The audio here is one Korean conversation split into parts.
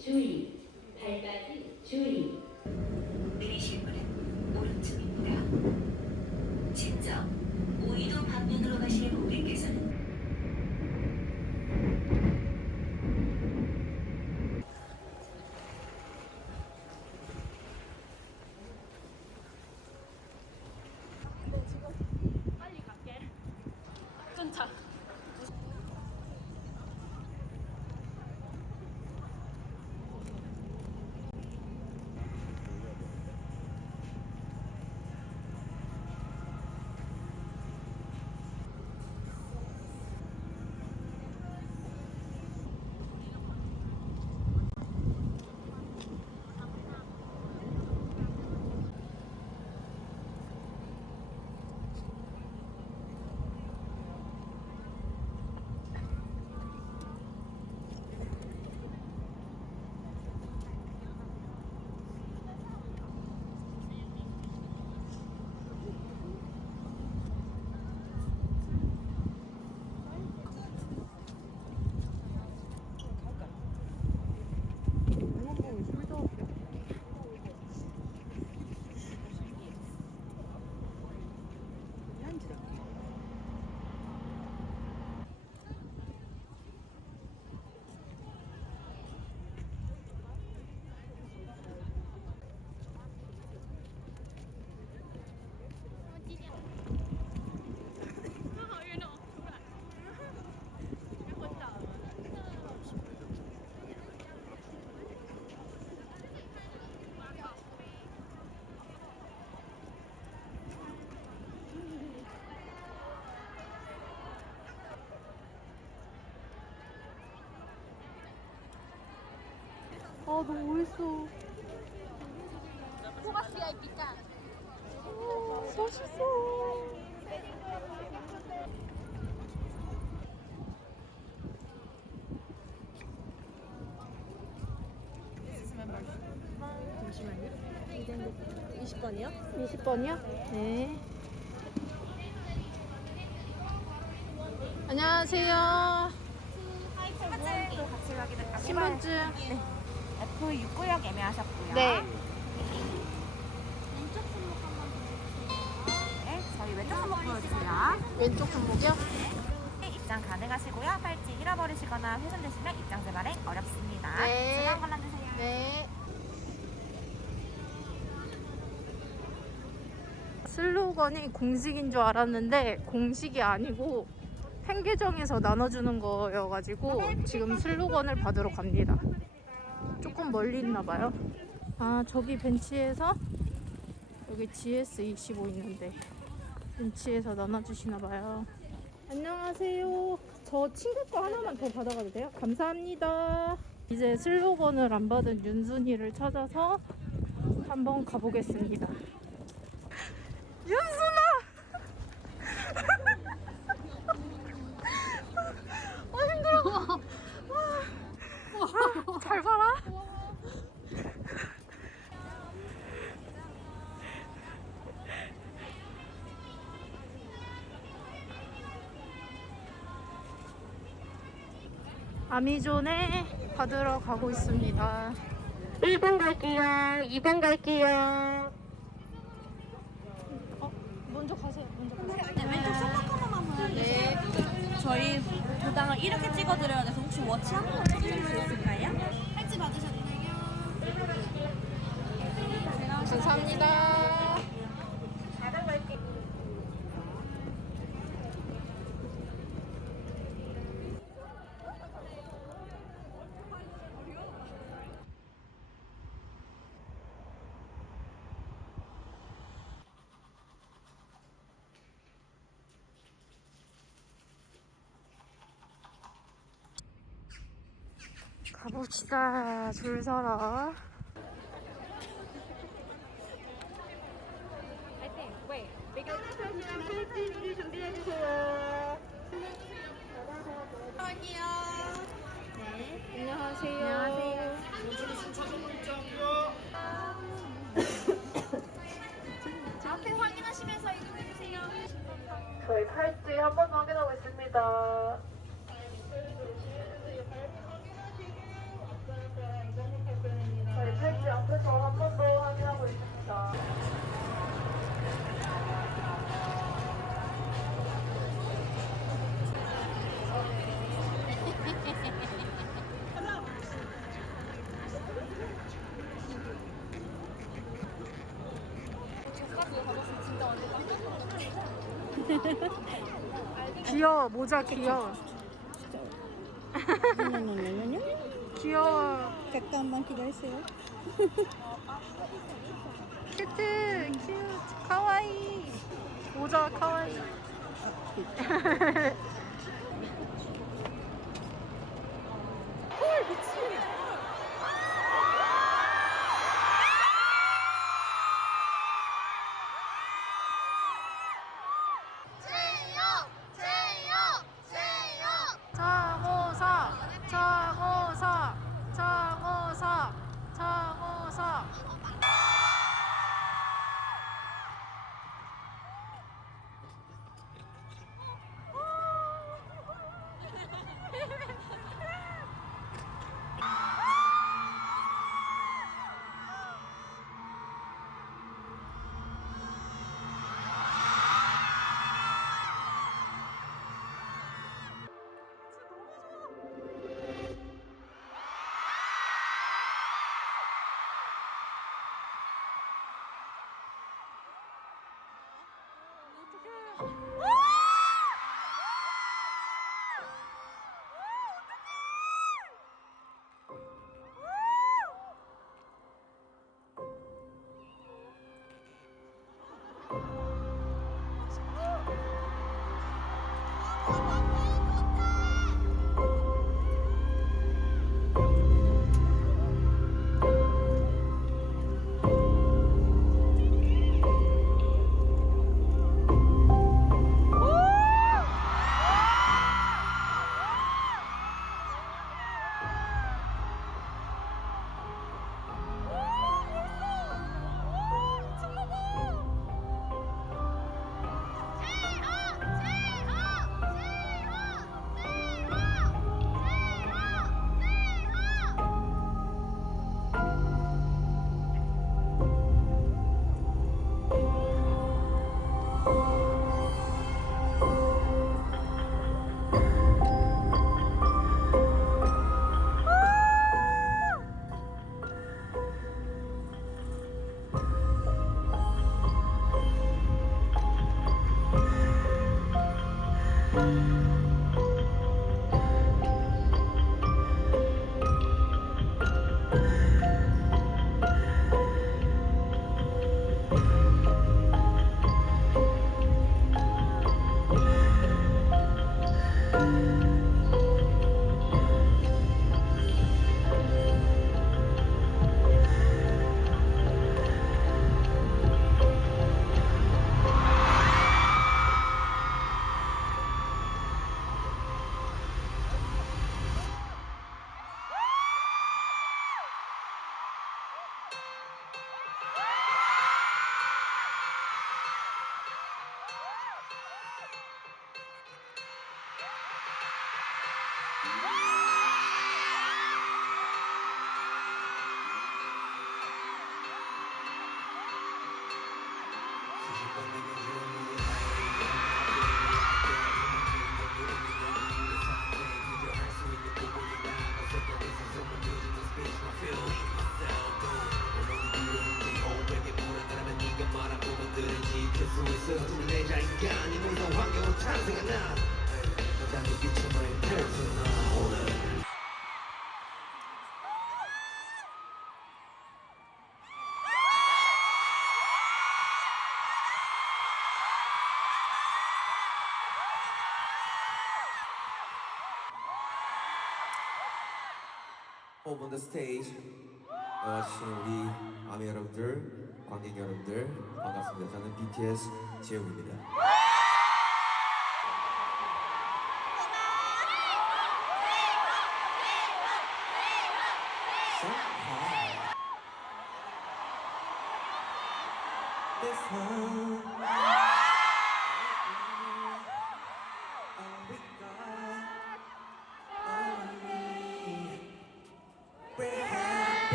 주의, 발바지 주의. 내리실 문은 오른쪽입니다. 진정, 오이도 방면으로 가실 고객께서는 빨리 갈게. 끊자. 아 너무 멋있어. 멋있어. 잠시만요. 20번이요? 20번이요? 네. 안녕하세요. 신분증도 같이 확인할까요? 신분증. 네. F6구역 예매하셨고요. 네. 네, 저희 왼쪽 손목 보여주세요. 왼쪽 손목이요? 네, 입장 가능하시고요. 팔찌 잃어버리시거나 훼손되시면 입장 재발행 어렵습니다. 네. 중간 골라주세요. 네. 슬로건이 공식인 줄 알았는데 공식이 아니고 팬계정에서 나눠주는 거여가지고 지금 슬로건을 받으러 갑니다. 조금 멀리 있나 봐요. 아, 저기 벤치에서 여기 GS25 있는데 벤치에서 나눠주시나 봐요. 안녕하세요. 저 친구 거 하나만 더 받아가도 돼요? 감사합니다. 이제 슬로건을 안 받은 윤순이를 찾아서 한번 가보겠습니다. 윤순아! 힘들어. 잘 봐라. 아미존에 받으러 가고 있습니다. 1번 갈게요. 2번 갈게요. 먼저 가세요. 먼저 가세요. 네, 왼쪽 손목 하나만 보여주세요. 네. 저희 도장을 이렇게 찍어드려야 돼서 혹시 워치 한 번만 쳐주실 수 있을까요? 팔찌 받으셨네요. 감사합니다. 가봅시다. 줄 서러. 안녕하세요. 앞에 확인하시면서 이동해주세요. 저희 팔찌 한 번 확인하고 있습니다. 귀여워. 모자 귀여워. 귀여워. 잠깐만 기다리세요. 큐트. 큐트. 카와이. 모자 카와이. 정호석, 정호석, 정호석, 정호석. Home on the stage. 와주신 우리 아미 여러분들, 관객 여러분들 반갑습니다. 저는 BTS 재욱입니다.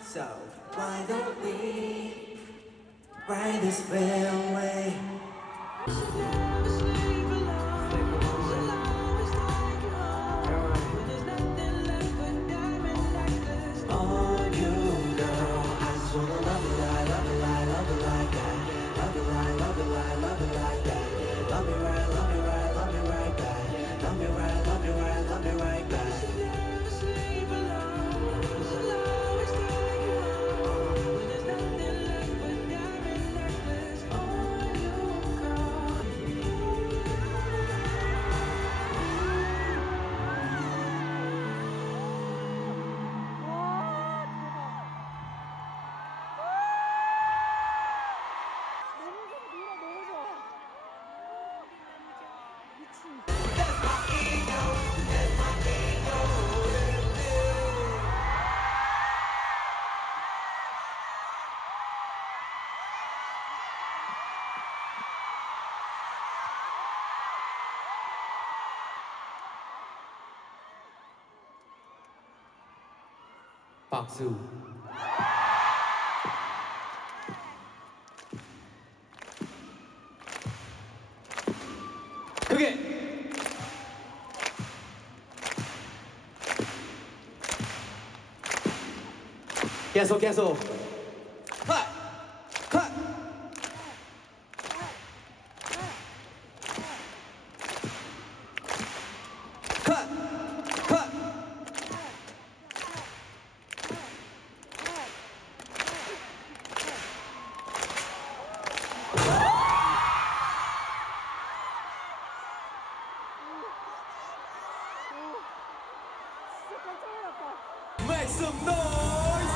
So why don't we ride this railway? Oh, you girl, I just wanna love you like that, love you like that. 박수. 크게. 계속 계속. 컷. 컷. 컷. 컷. Make some noise.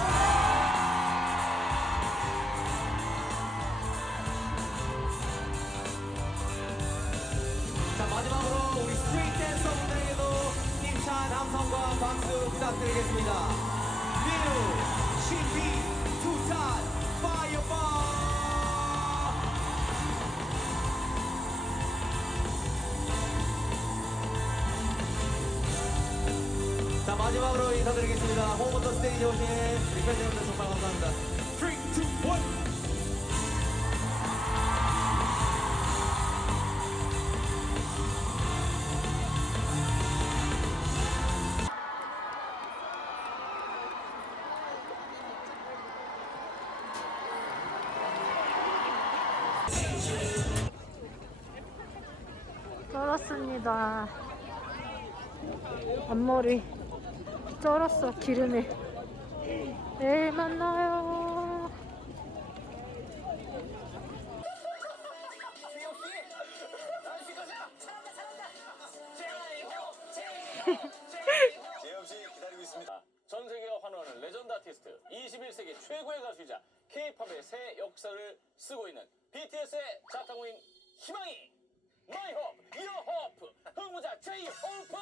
자, 마지막으로 우리 스트리트 댄서분들에게도 힘찬 함성과 박수 부탁드리겠습니다. 미루, 신비, 투탄, 파이어볼. 자, 마지막으로 인사드리겠습니다. 홈부터 스테이지 오신 우리 팬 여러분들 정말 감사합니다. 3, 2, 1. 쩔었습니다. 앞머리 쩔었어 기름에. 내일 만나요. 제이홉씨 기다리고 있습니다. 전 세계가 환호하는 레전드 아티스트, 21세기 최고의 가수이자 K-팝의 새 역사를 쓰고 있는 BTS의 자타공인 희망이 My Hope, Your Hope, 흥부자 J-Hope!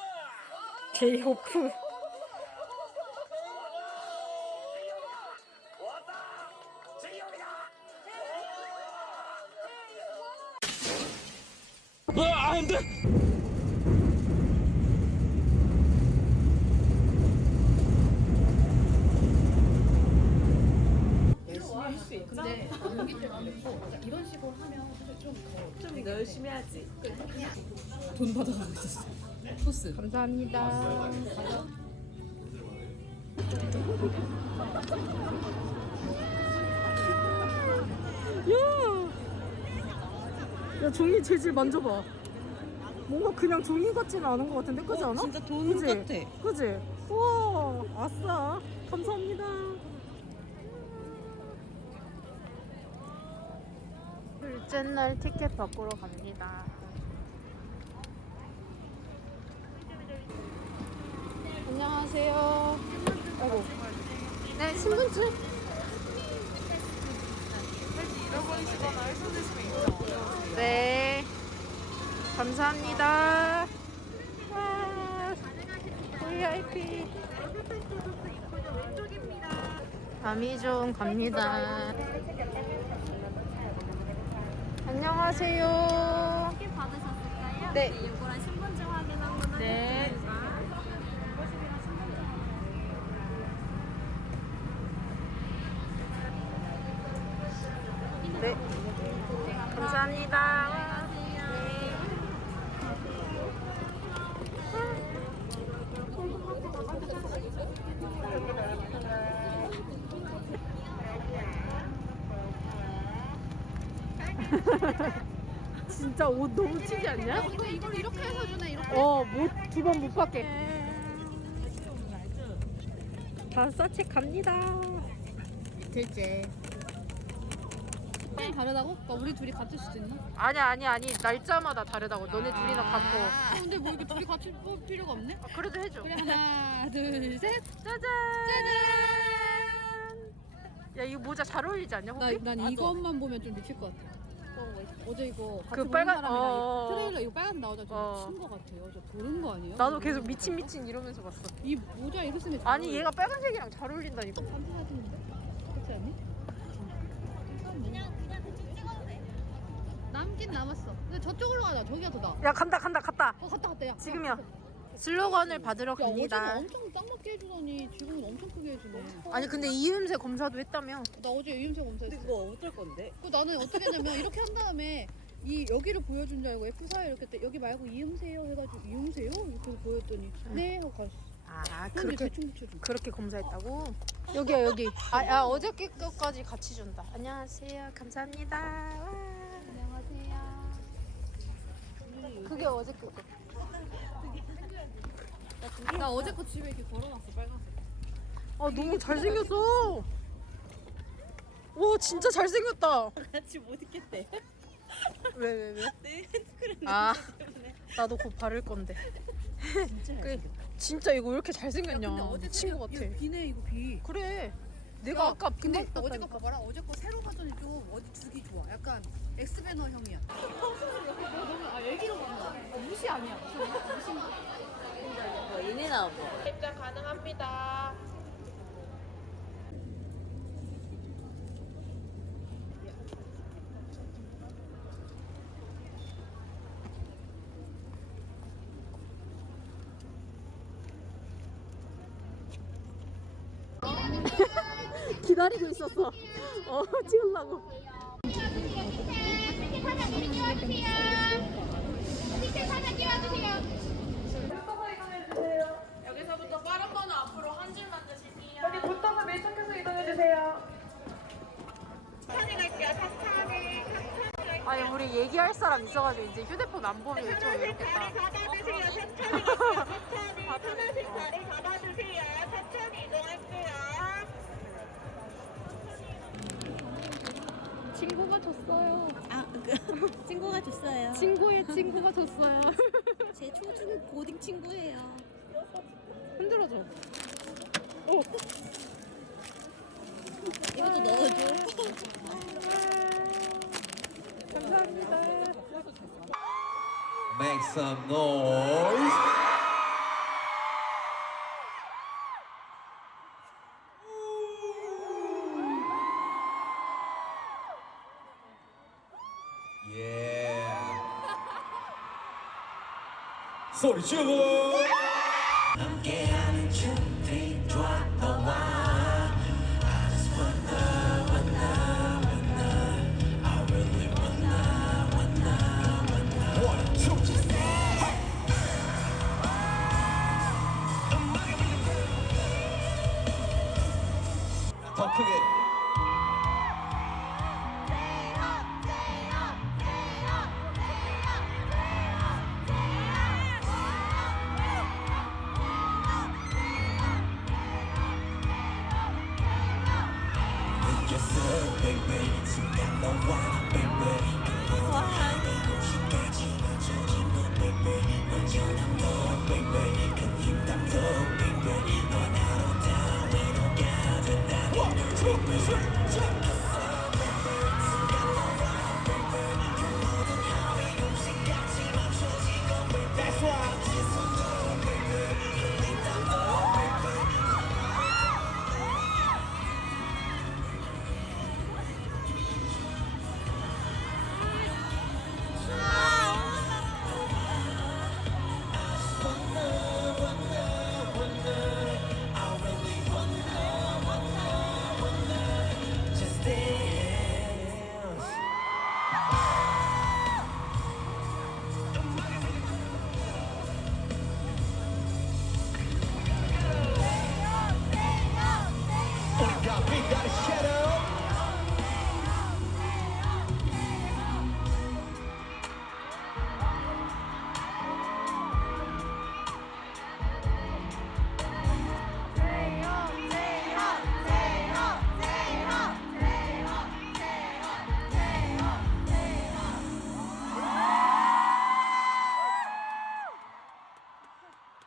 제이호프. 왔다! J-Hope이다! 안 돼! 감사합니다. 야, 종이 재질 만져봐. 뭔가 그냥 종이 같지는 않은 것 같은데, 그지 않아? 진짜 돈 그치? 같아. 그지? 우와, 아싸. 감사합니다. 둘째 날 티켓 바꾸러 갑니다. 안녕하세요. 아이고. 네, 신분증. 네. 감사합니다. 와, VIP. 아미존 갑니다. 안녕하세요. 티켓 받으셨을까요? 네. 이거랑 신분증 확인 한번 네. 하겠습니다. 네. 감사합니다. 진짜 옷 너무 튀지 않냐? 이걸 이렇게 해서 주네. 이렇게. 두 번 못 받게. 다사책 갑니다. 둘째. 빵이 다르다고? 그러니까 우리 둘이 같을 수도 있나? 아니 날짜마다 다르다고. 너네 둘이나 갖고. 근데 뭐 이렇게 둘이 같이 뽑을 필요가 없네? 그래도 해줘. 그래 하나 둘 셋. 짜잔. 야, 이거 모자 잘 어울리지 않냐? 호비? 난 이것만 보면 좀 미칠 것 같아. 어제 이거 같이 그 보는 빨간- 사람이랑 어. 트레일러 이거 빨간색 나오자 좀 어. 미친 것 같아요. 저 보는 거 아니에요? 나도 계속 미친 이러면서 봤어. 이 모자 이거 쓰면 아니, 얘가 빨간색이랑 잘 어울린다니까. 산타 사진인데? 그렇지 않니? 그냥 대충 찍어도 돼. 남긴 남았어. 근데 저쪽으로 가자. 저기가 더 나아. 야, 갔다. 갔다 야. 지금이야. 슬로건을 받으러 갑니다. 엄청 딱 맞게 해주더니 지금은 엄청 크게 해주네. 아니 근데 이음새 검사도 했다며. 나 어제 이음새 검사했어. 그거 어떨 건데? 그 나는 어떻게 했냐면 이렇게 한 다음에 이 여기를 보여준 줄 알고 F4에 이렇게 때 여기 말고 이음새요 해가지고 이음새요? 이렇게 보였더니 네 하고 갔어. 아 그런데 그렇게 대충 붙여줘. 그렇게 검사했다고? 여기야 여기. 아 어저께 것까지 같이 준다. 안녕하세요. 감사합니다. 와. 안녕하세요. 그게 어저께 거. 나 어제 거 집에 이렇게 걸어놨어 빨간색. 아 너무 잘생겼어. 와 진짜 잘생겼다. 같이 못 있겠대. 왜? 내 핸드크림 아 나도 곧 바를 건데. 진짜 이거 왜 이렇게 잘생겼냐. 미친 것 같아. 비네 이거 비. 그래. 내가 아까 근데 비 어제 거 봐봐라. 어제 거 새로 버전이 좀 어디 주기 좋아. 약간 엑스배너 형이야. 아 애기로 간다. 무시 아니야. 이네 나오고. 입장 가능합니다. 기다리고 있었어. 찍으려고. 여기서부터 빠른 번호 앞으로 한 줄만 드실게요. 여기 붙어서 밀착해서 이동해주세요. 아니 우리 얘기할 사람 있어가지고 이제 휴대폰 안 보면 좀 이렇겠다. 친구가 줬어요. 친구가 줬어요. 친구의 친구가 줬어요. 제 초중 고딩 친구예요. 흔들어줘. 이것도 넣어줘. 감사합니다. Make some noise. Yeah. 소리 질러. 함께하는 준비 좋아 너와. 더 크게.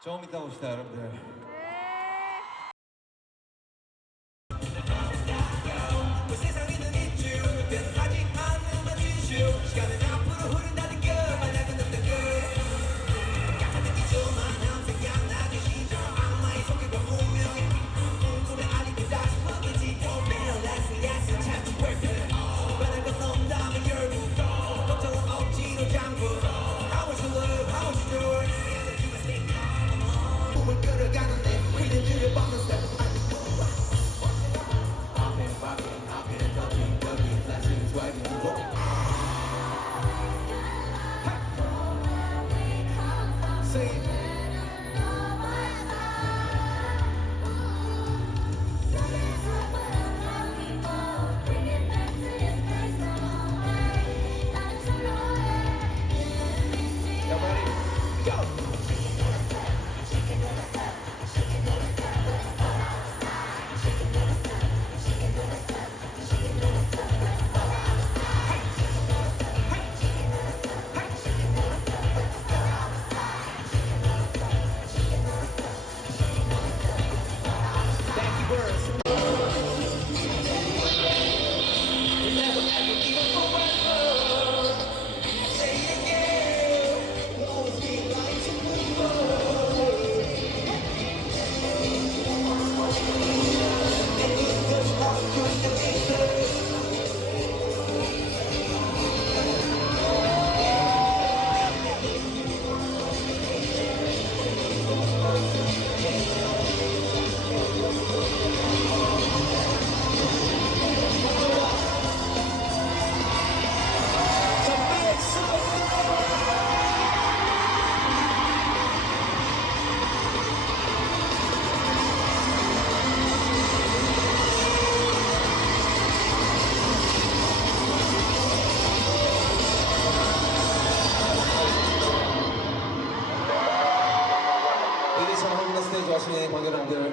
좀 이따 봅시다 여러분들.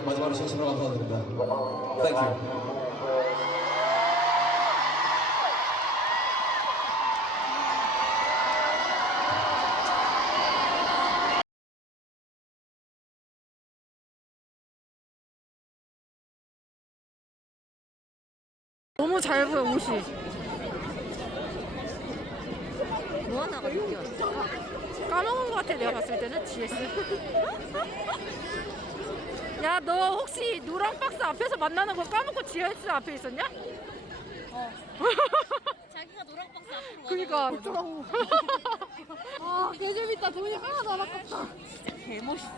오늘 마지막으로 진심으로 감사드립니다. Thank you. 너무 잘 보여 옷이. 뭐 하나가 느껴. 까먹은 것 같아 내가 봤을 때는 GS. 야 너 혹시 노랑 박스 앞에서 만나는 거 까먹고 GS 앞에 있었냐? 자기가 노랑 박스 앞으로 그니까 어쩌라고. 아 개재밌다. 돈이 하나도 안 아깝다. 진짜 개멋있어.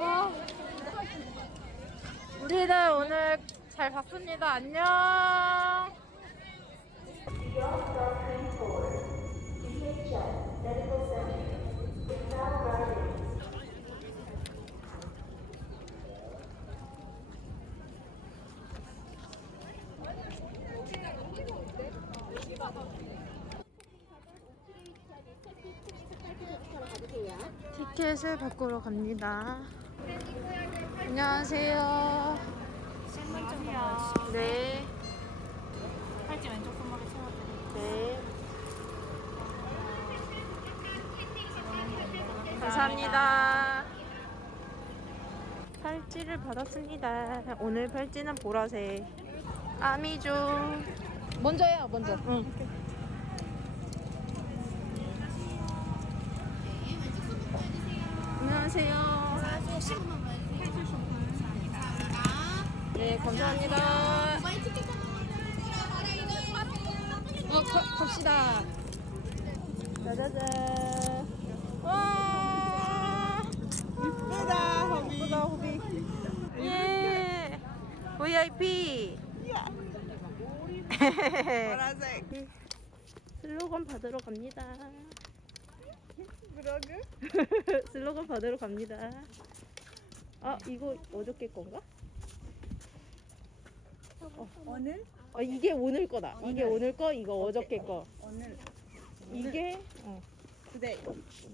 아. 우리는 오늘 잘 봤습니다. 안녕. 티켓을 바꾸러 갑니다. 안녕하세요. 신분 좀요. 네. 팔찌 왼쪽 손목에 채워드릴게요. 네. 감사합니다. 팔찌를 받았습니다. 오늘 팔찌는 보라색. 아미죠. 먼저 해요, 먼저. 응. 안녕하세요. 네, 감사합니다. 갑시다. 짜자잔. 와. 이쁘다, 호비. 예. VIP. 보라색. 슬로건 받으러 갑니다. 브로그? 슬로건 받으러 갑니다. 아, 이거 어저께 건가? 오늘? 이게 오늘 거다. 이게 오늘 거, 이거 어저께 거. 오늘. 이게 today.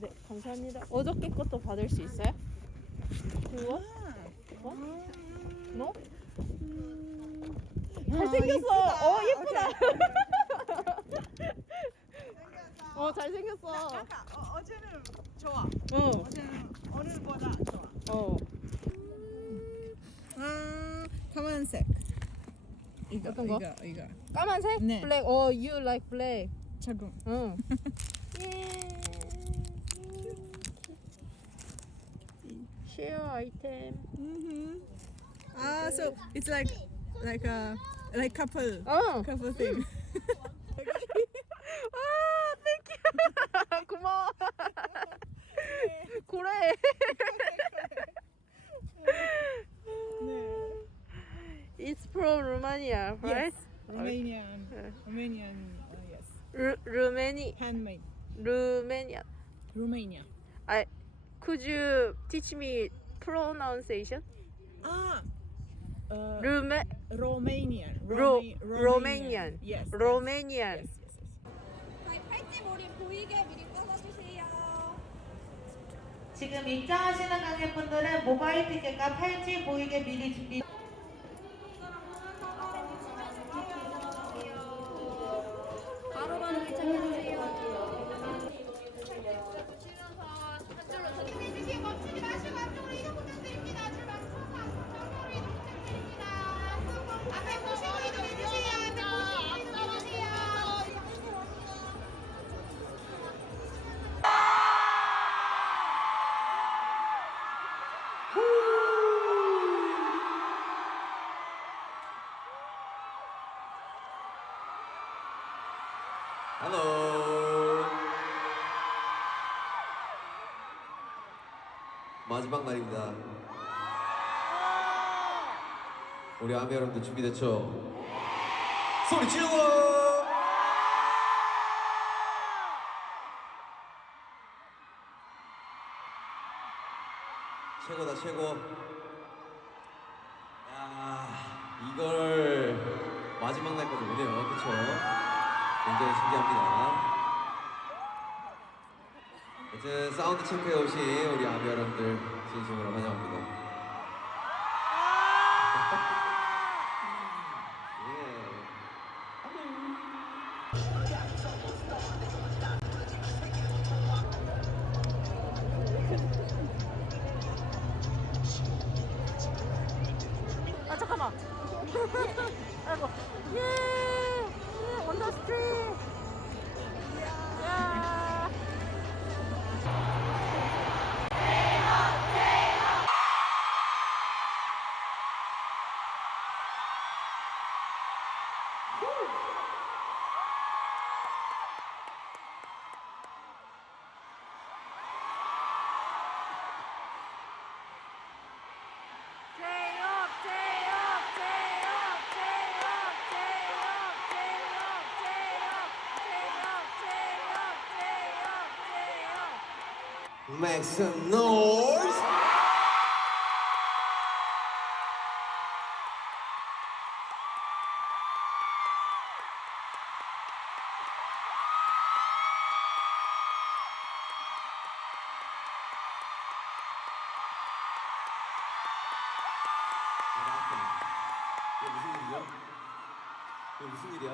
네, 감사합니다. 어저께 것도 받을 수 있어요? 그거? 뭐? 너? 잘생겼어. 예쁘다. 잘생겼어. 어제는 좋아. 어제는 오늘보다 좋아. 까만색. 이거, 어떤 거? 이거. 까만색? 네. 블랙. You like black. 작은. 응. Share item. So it's like couple couple thing. 땡큐. 고마워. 그래. It's from Romania, right? Romanian, yes. Romania. Handmade. Romania. Romania. Could you teach me pronunciation? Romanian. Romanian. Yes. Romanian. 저희 팔찌 머리 보이게 미리 꺼내주세요. 지금 입장하시는 관객분들은 모바일 티켓과 팔찌 보이게 미리 준비. 바로바로 개척해주세요. 멈추지 마시고 앞쪽으로 이동 부탁드립니다. 줄 맞춰서 앞쪽으로 이동 부탁드립니다. 앞에 보시고 이동해주세요. 앞에 보시고 이동해주세요. Hello. 마지막 날입니다. 우리 아미 여러분들 준비됐죠? 소리 질러! 최고다 최고. 야, 이걸 마지막 날까지 오네요. 그쵸? 굉장히 신기합니다. 여튼 사운드 체크해 오신 우리 아미 여러분들 진심으로 환영합니다. 잠깐만. 아이고. 예. 원더 스트리트. 야. Make some noise. 이게 무슨 일이죠? 이게 무슨 일이야?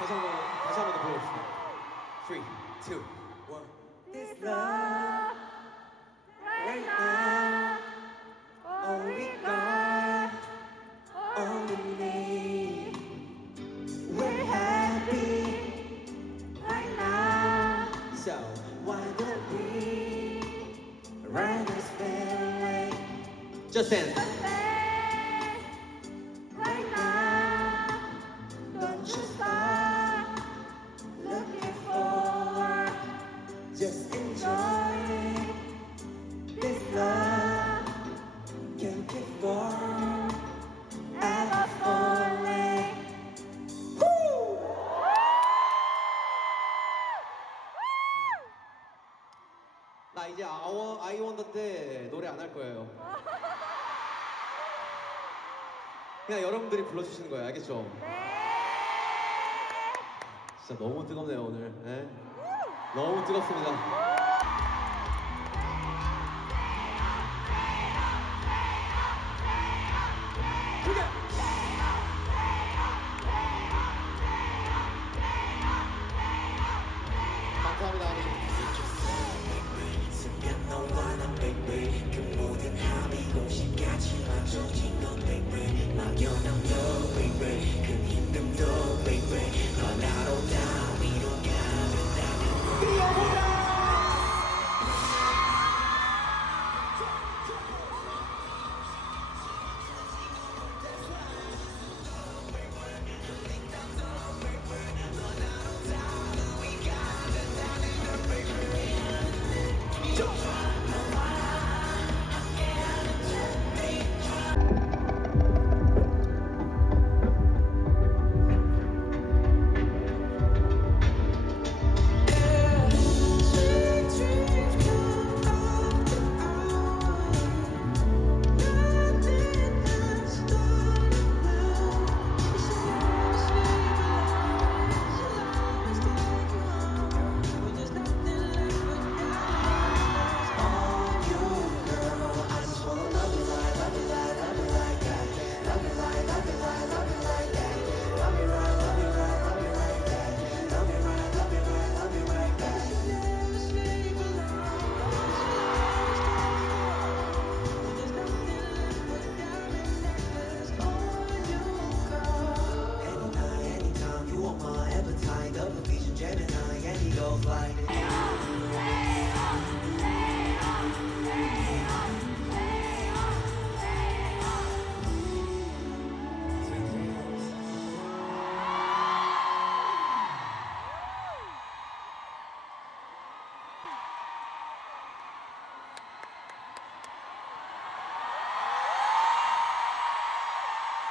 다시 한번 더 보여줍시다. 3, 2, 1. This love right now, all we got, all we need. We're happy right now, so why don't we ride this feeling? Just dance. Right now, don't you stop looking forward. Just enjoy it. This love can keep warm and falling. 나 이제 아이원더 때 노래 안 할 거예요. 그냥 여러분들이 불러주시는 거예요. 알겠죠? 진짜 너무 뜨겁네요 오늘. 네? 너무 뜨겁습니다. 감사합니다.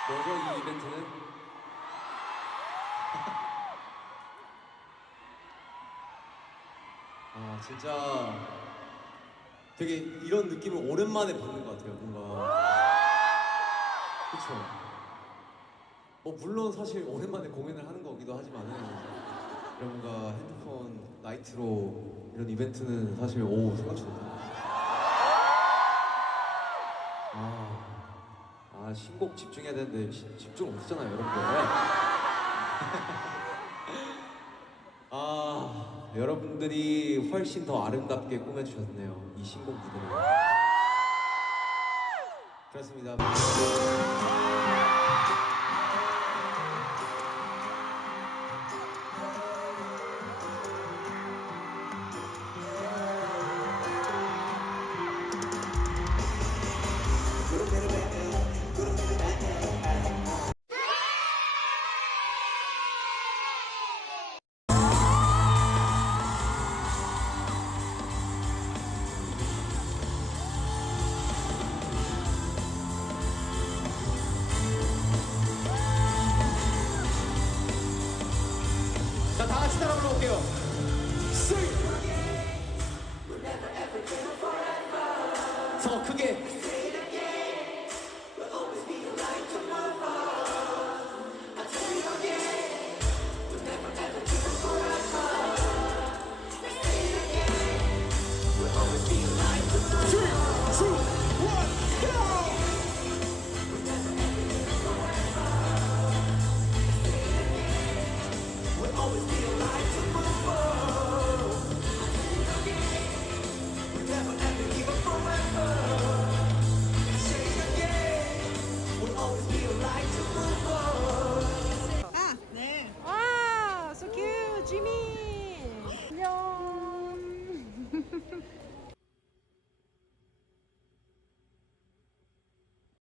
뭐죠 이 이벤트는? 아 진짜 되게 이런 느낌을 오랜만에 받는 것 같아요. 뭔가 그쵸? 뭐 물론 사실 오랜만에 공연을 하는 거기도 하지만은 이런 뭔가 핸드폰 라이트로 이런 이벤트는 사실 오 생각지도 못했어요. 신곡 집중해야 되는데 집중 못했잖아요 여러분들. 여러분들이 훨씬 더 아름답게 꾸며주셨네요 이 신곡 무대를. 그렇습니다. 자, 다 같이 따라 불러볼게요. 더 크게. We'll always be a light to move on.